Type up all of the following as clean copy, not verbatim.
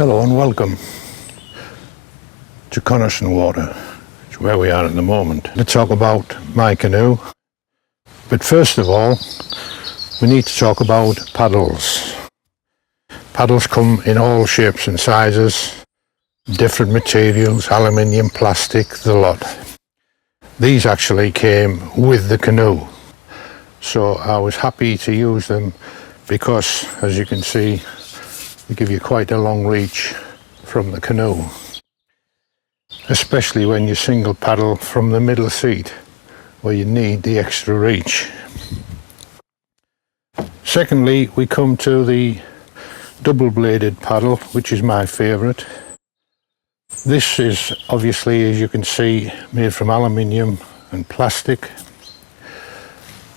Hello and welcome to Canoe water. It's where we are at the moment. Let's talk about my canoe. But first of all, we need to talk about paddles. Paddles come in all shapes and sizes, different materials, aluminium, plastic, the lot. These actually came with the canoe. So I was happy to use them because, as you can see, they give you quite a long reach from the canoe, especially when you single paddle from the middle seat where you need the extra reach. Secondly, we come to the double-bladed paddle, which is my favourite. This is obviously, as you can see, made from aluminium and plastic.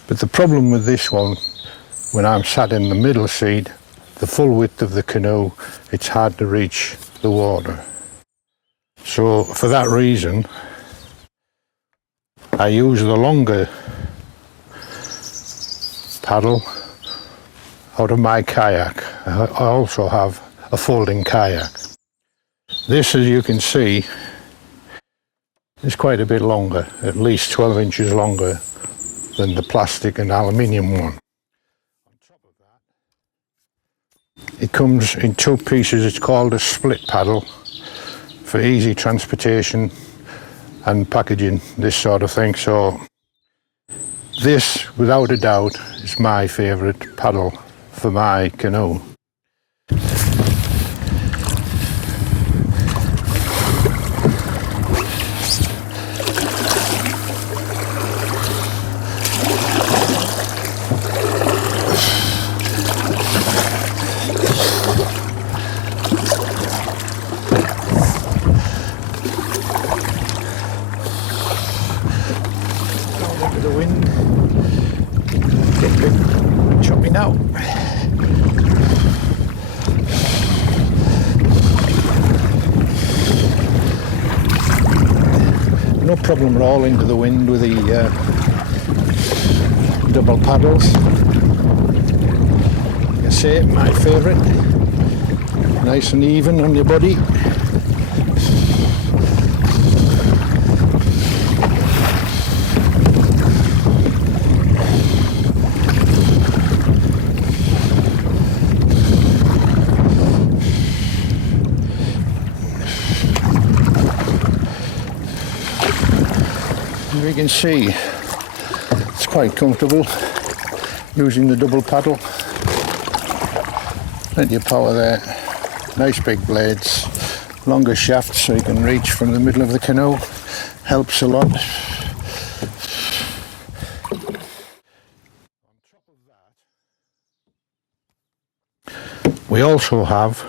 But the problem with this one, when I'm sat in the middle seat, the full width of the canoe, it's hard to reach the water. So for that reason, I use the longer paddle out of my kayak. I also have a folding kayak. This, as you can see, is quite a bit longer, at least 12 inches longer than the plastic and aluminium one. It comes in two pieces. It's called a split paddle for easy transportation and packaging, this sort of thing. So this, without a doubt, is my favourite paddle for my canoe. The wind get a bit choppy now. No problem at all into the wind with the double paddles. Like I say, my favourite. Nice and even on your body. As you can see, it's quite comfortable using the double paddle. Plenty of power there, nice big blades, longer shafts so you can reach from the middle of the canoe, helps a lot. We also have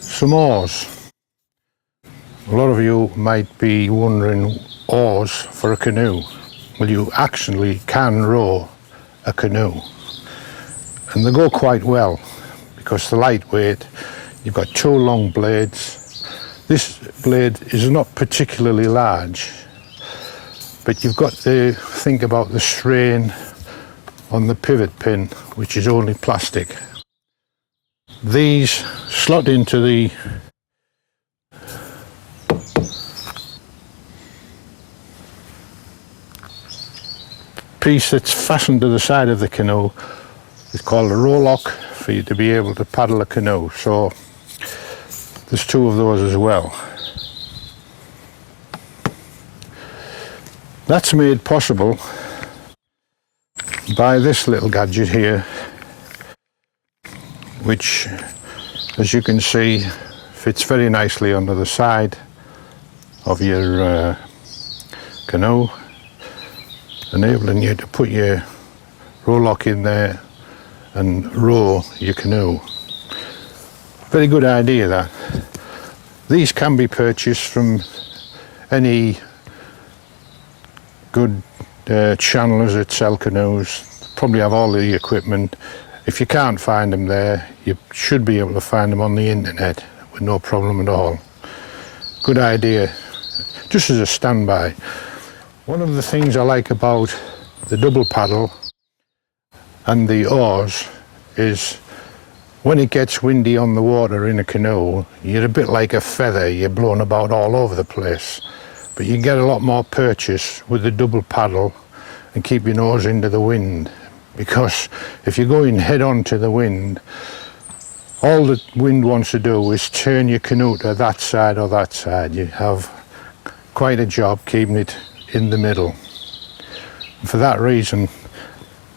some oars. A lot of you might be wondering, oars for a canoe? Well, you actually can row a canoe, and they go quite well because they're lightweight. You've got two long blades. This blade is not particularly large, but you've got to think about the strain on the pivot pin, which is only plastic. These slot into the piece that's fastened to the side of the canoe. It's called a rowlock for you to be able to paddle a canoe. So there's two of those as well. That's made possible by this little gadget here, which, as you can see, fits very nicely under the side of your canoe, enabling you to put your rowlock in there and row your canoe. Very good idea, that. These can be purchased from any good channelers that sell canoes. Probably have all the equipment. If you can't find them there, you should be able to find them on the internet with no problem at all. Good idea, just as a standby. One of the things I like about the double paddle and the oars is When it gets windy on the water in a canoe, you're a bit like a feather, you're blown about all over the place. But you can get a lot more purchase with the double paddle and keep your nose into the wind. Because if you're going head on to the wind, all the wind wants to do is turn your canoe to that side or that side. You have quite a job keeping it in the middle. And for that reason,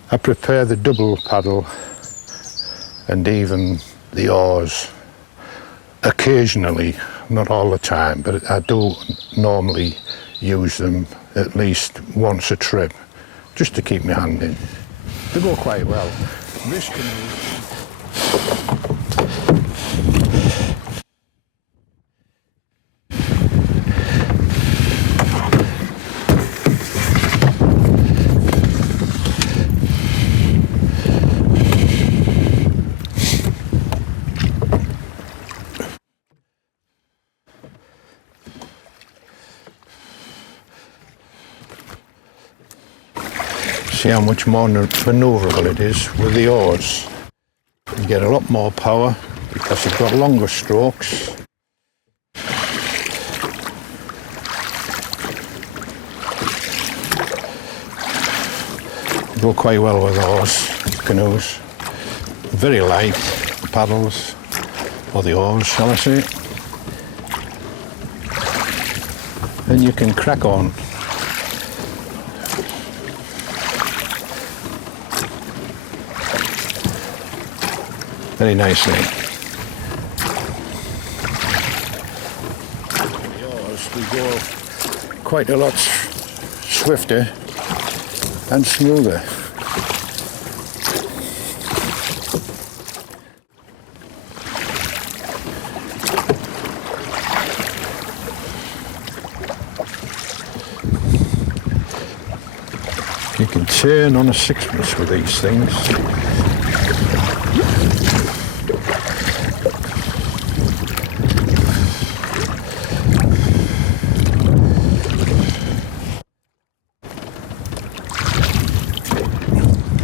I prefer the double paddle and even the oars. Occasionally, not all the time, but I do normally use them at least once a trip, just to keep my hand in. They go quite well. This canoe. See how much more manoeuvrable it is with the oars. You get a lot more power because you've got longer strokes. They go quite well with oars, canoes. Very light, the paddles, or the oars, shall I say. And you can crack on. Very nicely. The oars, we go quite a lot swifter and smoother. You can turn on a sixpence with these things.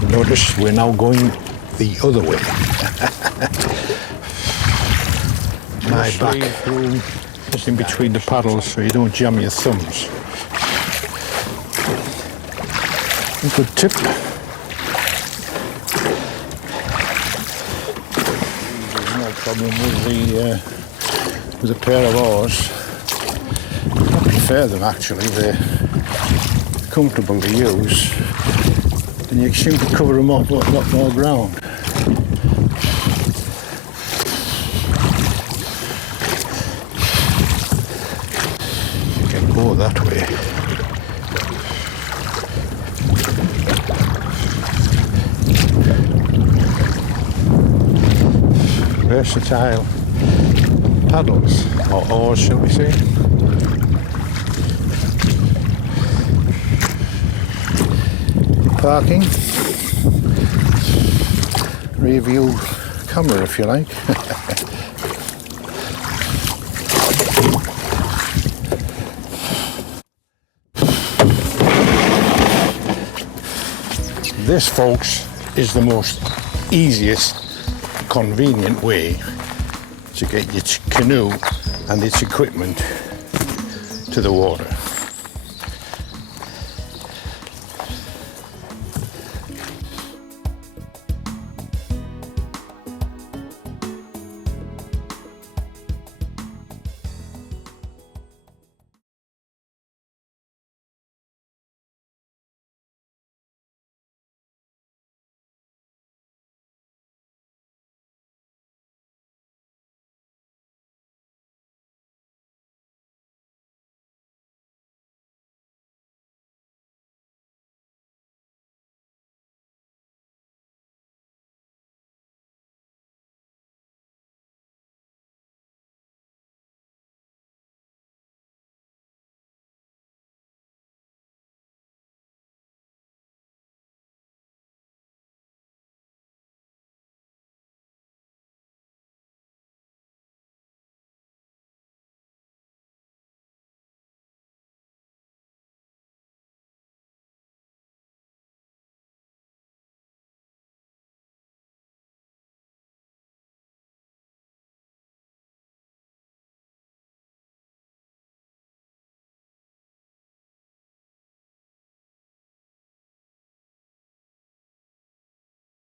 Notice we're now going the other way. My back room is in between the paddles so you don't jam your thumbs. A good tip. There's no problem with a pair of oars. I prefer them actually, they're comfortable to use. And you seem to cover a lot more ground. You can go that way. Versatile paddles, or oars shall we say. Parking, rear view camera if you like. This, folks, is the most easiest, convenient way to get your canoe and its equipment to the water.